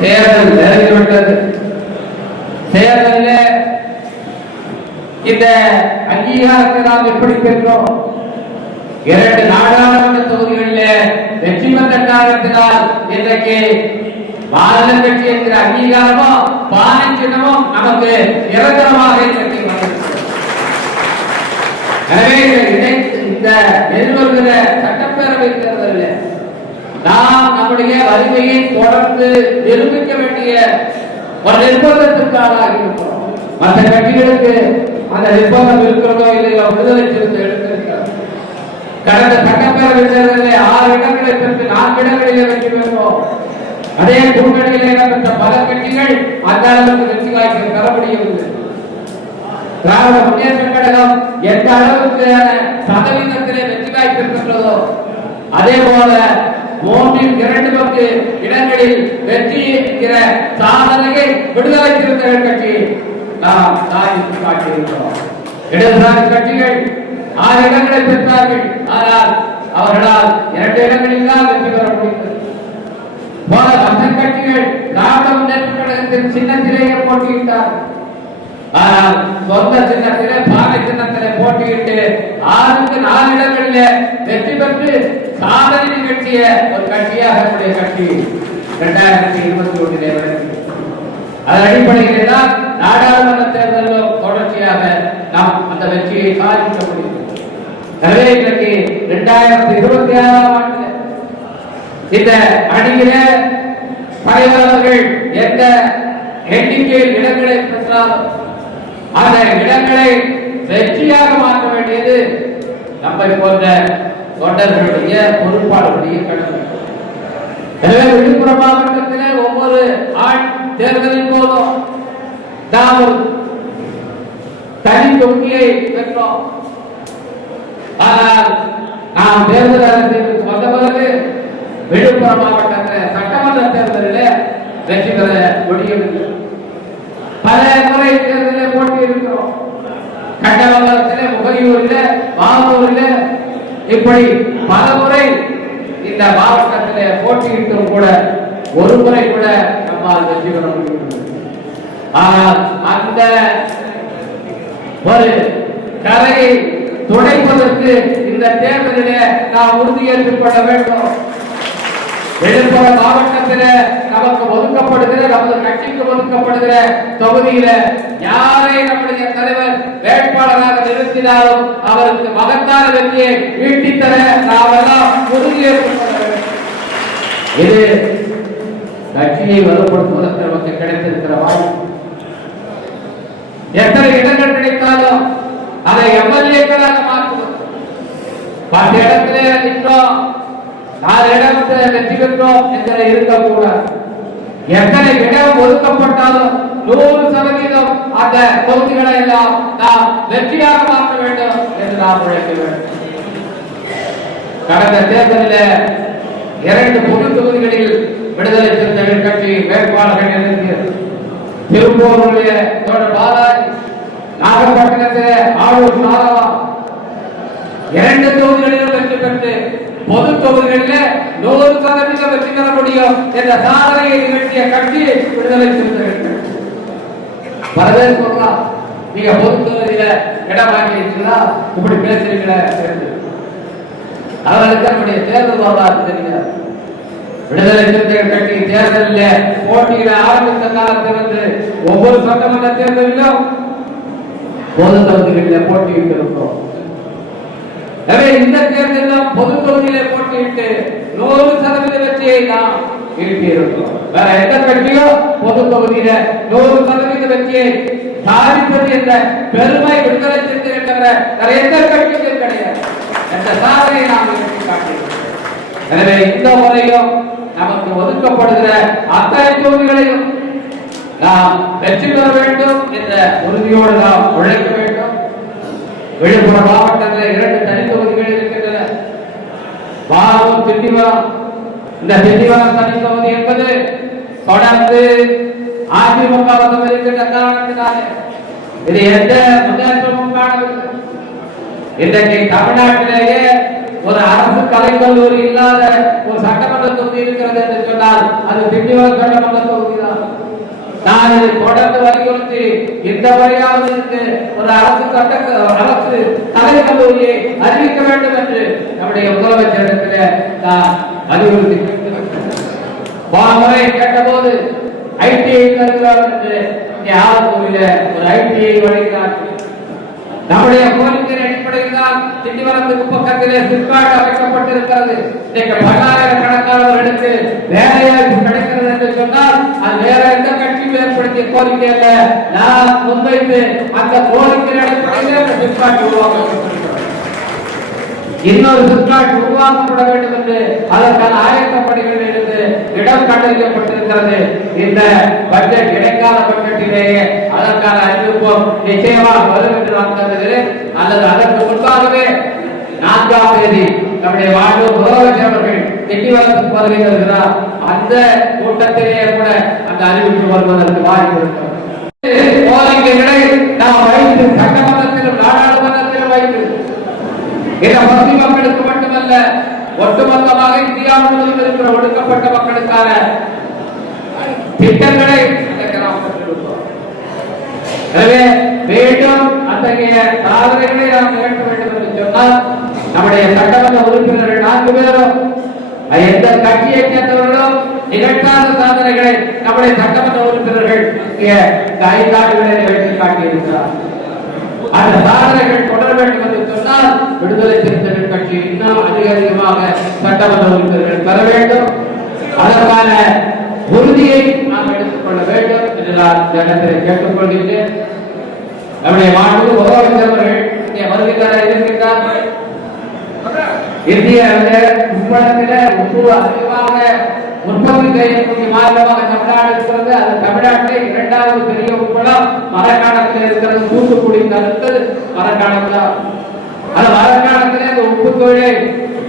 தேர்தல் நெருங்கிவிட்டது. தேர்தலில் இந்த அங்கீகாரத்தை நாம் எப்படி பெற்றோம்? 2 நாடாளுமன்ற தொகுதிகளில் வெற்றி பெற்ற காரணத்தினால் இன்றைக்கு பாரத கட்சி என்கிற அங்கீகாரமும் பானை சின்னமும் நமக்கு நிரந்தரமாக இன்றைக்கு எனவே இந்த எதிர்வருகிற சட்டப்பேரவை தேர்தலில் நாம் நம்முடைய வலிமையை தொடர்ந்து நிரூபிக்க வேண்டிய ஒரு நிர்பந்தத்திற்கு ஆளாகி இருக்கிறோம். மற்ற கட்சிகளுக்கு அந்த நிர்பந்தம் இருக்கிறதோ இல்லையோ விடுதலை சிறுத்தை எடுத்திருக்கிறார். கடந்த சட்டப்பேரவை தேர்தலில் 6 இடங்களை பெற்று 4 இடங்களிலே வெற்றி பெற்றோம். அதே கூட்டணியில் இடம்பெற்ற பல கட்சிகள் அந்த அளவுக்கு வெற்றி வாய்ப்பு பெற முடியவில்லை. திராவிட முன்னேற்ற கழகம் எந்த அளவுக்கு சதவீதத்திலே வெற்றி வாய்ப்பு பெற்றதோ அதே போல 3/2 பங்கு இடங்களில் வெற்றி என்கிற சாதனையை விடுதலை சிறுத்தைகள் கட்சி நாம் சாதித்து காட்டியிருக்கிறோம். இடதுசாரி கட்சிகள் 6 இடங்களை பெற்றார்கள். ஆனால் அவர்களால் 2 இடங்களில் தான் வெற்றி பெற முடிந்தது. போல மற்ற கட்சிகள் திராவிட முன்னேற்ற கழகத்தின் சின்னத்திலேயே போட்டியிட்டார்கள். ஆனால் சொந்த சின்னத்திலே பானை சின்னத்திலே போட்டியிட்டு 6க்கு 4 இடங்களிலே வெற்றி பெற்று சாதனை நிகழ்த்திய ஒரு கட்சியாக நம்முடைய கட்சி 2021 விளங்கியது. அதன் அடிப்படையில் தான் நாடாளுமன்ற தேர்தலிலும் தொடர்ச்சியாக நாம் அந்த வெற்றியை சாதிக்க முடியும். எனவே இன்றைக்கு 2026ஆம் ஆண்டில் இந்த அணியில தலைவர்கள் எந்த எண்ணிக்கையில் இடங்களை பெற்றாலும் அந்த இடங்களை வெற்றியாக மாற்ற வேண்டியது நம்மை போன்ற தொண்டர்களுடைய பொறுப்பாளர்களுடைய கடமை. எனவே விழுப்புரம் மாவட்டத்திலே ஒவ்வொரு தேர்தலின் போதும் நாம் தனி தொகுதியை பெற்றோம். ஆனால் நாம் தேர்தல் அரசியலுக்கு வந்த பிறகு விழுப்புரம் மாவட்டத்தில் சட்டமன்ற தேர்தலில் வெற்றி பெற முடியவில்லை. பல முறை தேர்தலில் போட்டி இருக்கிறோம். கண்டவங்கத்தில், முகையூரில், மாவூரில் இப்படி பல முறை இந்த மாவட்டத்தில் போட்டியிட்டும் கூட ஒரு முறை கூட நம்மால் வெற்றி பெற முடியும். ஆனால் அந்த ஒரு கரையை துடைப்பதற்கு இந்த தேர்தலிலே நாம் உறுதியேற்றுக் கொள்ள வேண்டும். விழுப்புரம் மாவட்டத்தில் நமக்கு ஒதுக்கப்படுகிற, நமது கட்சிக்கு ஒதுக்கப்படுகிற தொகுதியில யாரை நம்முடைய தலைவர் வேட்பாளராக நிறுத்தினாலும் அவருக்கு மகத்தான வெற்றியை ஈட்டித்தர நாம் எல்லாம் உறுதியேற்றுக் கொள்ள வேண்டும். இது கட்சியை வலுப்படுத்துவதற்கு நமக்கு கிடைத்திருக்கிற வாய்ப்பு. எத்தனை இடங்கள் கிடைத்தாலும் அதை எம்எல்ஏக்களாக மாற்றுவது. 10 இடத்திலே நின்றோம், 4 இடத்தை வெற்றி பெற்றோம் என்று இருக்கக்கூடாது. எத்தனை இடம் ஒதுக்கப்பட்டாலும் 100% அந்த தொகுதிகளை எல்லாம் நாம் வெற்றியாக மாற்ற வேண்டும் என்று நாம் உழைக்க வேண்டும். கடந்த தேர்தலில் 2 பொது தொகுதிகளில் விடுதலை சிறுத்தைகள் கட்சி வேட்பாளர்கள் நிறுத்தியது. திருப்பூருடைய தோழர் பாலாஜி, நாகப்பட்டினத்தில் ஆளூர் சாரவா 2 தொகுதிகளிலும் வெற்றி பெற்று பொது தொகுதிகளில் 100% வெற்றி பெற முடியும் என்ற சாதனையை நிகழ்த்திய கட்சி விடுதலை சிறுத்தைகள். பலவே சொல்லலாம், நீங்க பொது தொகுதியில இடம் வாங்கியிருக்கீங்களா, இப்படி பேசுறீங்களா? அவர்களுக்கு நம்முடைய தேர்தல் வரலாறு தெரியாது. விடுதலை சிறுத்தைகள் கட்சி தேர்தலில் போட்டியிட ஆரம்பித்த காலத்திலிருந்து ஒவ்வொரு சட்டமன்ற தேர்தலிலும் பொது தொகுதிகளில் போட்டியிட்டு இருக்கிறோம். எனவே இந்த தேர்தலிலும் பொது தொகுதியிலே போட்டியிட்டு 100% வெற்றியை நாம் ஈட்டியிருக்கிறோம். வேற எந்த கட்சியோ பொது தொகுதியில 100% வெற்றியை சாதிப்பது என்ற பெருமை விடுதலை சிறுத்தைகள் தவிர வேற எந்த கட்சிக்கும் கிடையாது. என்ற சாதனை நாம் காட்டியிருக்கிறோம். எனவே இந்த முறையும் நமக்கு ஒதுக்கப்படுகிற அத்தனை தொகுதிகளையும் நாம் வெற்றி பெற வேண்டும் என்ற உறுதியோடு நாம் உழைக்க வேண்டும். விழுப்புரம் மாவட்டத்தில் 2 தனி தொகுதிகள் இருக்கின்றன. வாரம், திண்டிவனம். இந்த திண்டிவனம் தனி தொகுதி என்பது தொடர்ந்து அதிமுக வசம் இருக்கின்ற காரணத்தினாலே இது எந்த முன்னேற்றமும் காணவில்லை. இன்றைக்கு தமிழ்நாட்டிலேயே ஒரு அரசு கலைக்கல்லூரி இல்லாத ஒரு சட்டமன்ற தொகுதி இருக்கிறது என்று சொன்னால் அது திண்டிவனம் சட்டமன்ற தொகுதி. இதை தொடர்ந்து வலியுறுத்தி இந்த முறையாவது ஒரு அரசு கலைக்கல்லூரியை அறிவிக்க வேண்டும் என்று நம்முடைய முதலமைச்சரிடத்தில் நான் அறிவுறுத்தி கேட்டபோது ஐடிஐ தருகிறார் என்று ஆலத்தூரில் ஒரு ஐடிஐ வழங்கினார். நம்முடைய கோரிக்கையின் அடிப்படையில் தான் திண்டிவனத்துக்கு பக்கத்திலே சிப்காட் அமைக்கப்பட்டிருக்கிறது. இன்றைக்கு பல்லாயிரக்கணக்கானவர்களுக்கு வேலைவாய்ப்பு கிடைக்கிறது என்று சொன்னால் அது வேற எந்த கட்சியும் ஏற்படுத்திய கோரிக்கை அல்ல. நான் முன்வைத்து அந்த கோரிக்கையின் அடிப்படையிலே சிப்காட் உருவாக்கப்பட்டிருக்கிறது. இன்னொரு சிப்காட் உருவாக்கப்பட வேண்டும் என்று அதற்கான ஆயத்த பணிகளில் இருந்து இடம் கண்டறியப்பட்டிருக்கிறது. இந்த பட்ஜெட் இடைக்கால பட்ஜெட்டிலேயே அதற்கான அறிவிப்போம் நிச்சயமாக வரும் என்று நான் கருதுகிறேன். அல்லது அதற்கு முன்பாகவே 4ஆம் தேதி நம்முடைய வாழ்வு முதலமைச்சர் அவர்கள் திண்டிவனத்துக்கு வருகை தருகிறார். அந்த கூட்டத்திலேயே கூட அந்த அறிவிப்பு வருவதற்கு வாய்ப்பு இருக்கிறது. கோரிக்கைகளை நாம் வைத்து சட்டமன்றத்திலும் நாடாளுமன்றத்திலும் வைத்து இந்த பகுதி மக்களுக்கு மட்டுமல்ல ஒட்டுமொத்தமாக இந்தியா முழுவதும் இருக்கிற ஒடுக்கப்பட்ட மக்களுக்கான திட்டங்களை எனவே மீண்டும் அத்தகைய சாதனைகளை நாம் நிகழ்த்த வேண்டும் என்று சொன்னால் நம்முடைய சட்டமன்ற உறுப்பினர்கள் 4 பேரும் எந்த கட்சியை சேர்ந்தவர்களும் நிகழ்த்தாத சாதனைகளை நம்முடைய சட்டமன்ற உறுப்பினர்கள் 5 ஆண்டுகளை நிகழ்த்தி காட்டியிருக்கிறார். அந்த சாதனைகள் தொடர வேண்டும் என்று சொன்னால் விடுதலை சிறுத்தைகள் கட்சி இன்னும் அதிகமாக சட்டமன்ற உறுப்பினர்கள் பெற வேண்டும். அதற்கான உறுதியை நாம் எடுத்துக் கொள்ள வேண்டும் என்று நான் இடத்தில் கேட்டுக் கொள்கின்றேன். நம்முடைய மாண்பு முதலமைச்சர் அவர்கள் இங்கே வருகிறார் இருக்கின்றார். இந்திய உப்பு அதிகமாக உற்பத்தி செய்யக்கூடிய மாநிலமாக தமிழ்நாடு இருக்கிறது. அது தமிழ்நாட்டில் 2வது பெரிய உப்பளம் மரக்காணத்தில் இருக்கிறது. தூத்துக்குடி அடுத்தது மரக்காணம் தான். அது மரக்காணத்திலே அந்த உப்பு தொழிலை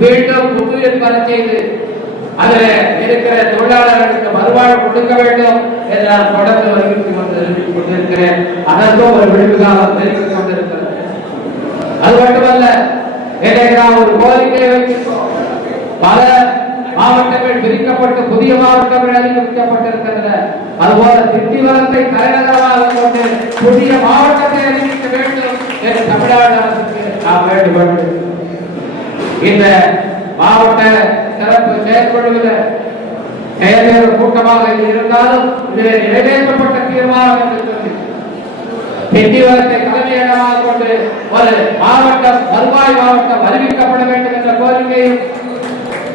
மீண்டும் புத்துயிர் பெற செய்து அதில் இருக்கிற தொழிலாளர்களுக்கு வருவாய் கொடுக்க வேண்டும் என்று நான் தொடர்ந்து வலியுறுத்தி கொண்டிருக்கிறேன். அதற்கும் ஒரு விழிப்பு காலம் தெரிவித்துக் கொண்டிருக்கிறது. அது மட்டுமல்ல, இன்றைக்கு நாம் ஒரு கோரிக்கையை வைத்திருக்கிறோம். பல மாவட்டங்கள் பிரிக்கப்பட்டு புதிய மாவட்டங்கள் அறிவிக்கப்பட்டிருக்கிறது. அதுபோல திண்டிவனத்தை தலைநகராக கொண்டு புதிய மாவட்டத்தை அறிவிக்க வேண்டும் என்று தமிழ்நாடு அரசுக்கு நாம் வேண்டுகோள். இந்த மாவட்ட சிறப்பு செயற்குழுவில் செயல்பெறும் கூட்டமாக இருந்தாலும் இதில் நிறைவேற்றப்பட்ட தீர்மானம் என்று சொல்லி திண்டிவனத்தை தலைமையிடமாக கொண்டு ஒரு மாவட்டம் வருவாய் மாவட்டம் அறிவிக்கப்பட வேண்டும் என்ற கோரிக்கையும்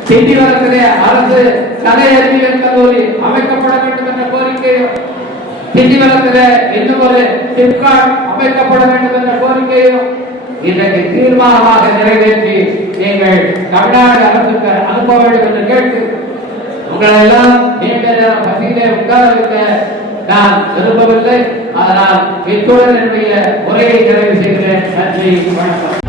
திண்டிவனத்திலே அரசு கலை அறிவியல் கல்லூரி அமைக்கப்பட வேண்டும் என்ற கோரிக்கையும் திண்டிவனத்திலே இன்னும் ஒரு சிப்காட் அமைக்கப்பட வேண்டும் என்ற கோரிக்கையும் இன்றைக்கு தீர்மானமாக நிறைவேற்றி நீங்கள் தமிழ்நாடு அரசுக்கு அனுப்ப வேண்டும் என்று கேட்டு உங்களை எல்லாம் நீண்ட நேரம் பசியிலே உட்கார வைக்க நான் விரும்பவில்லை. அதனால் இத்துடன் என்னுடைய உரையை நிறைவு செய்கிறேன். நன்றி, வணக்கம்.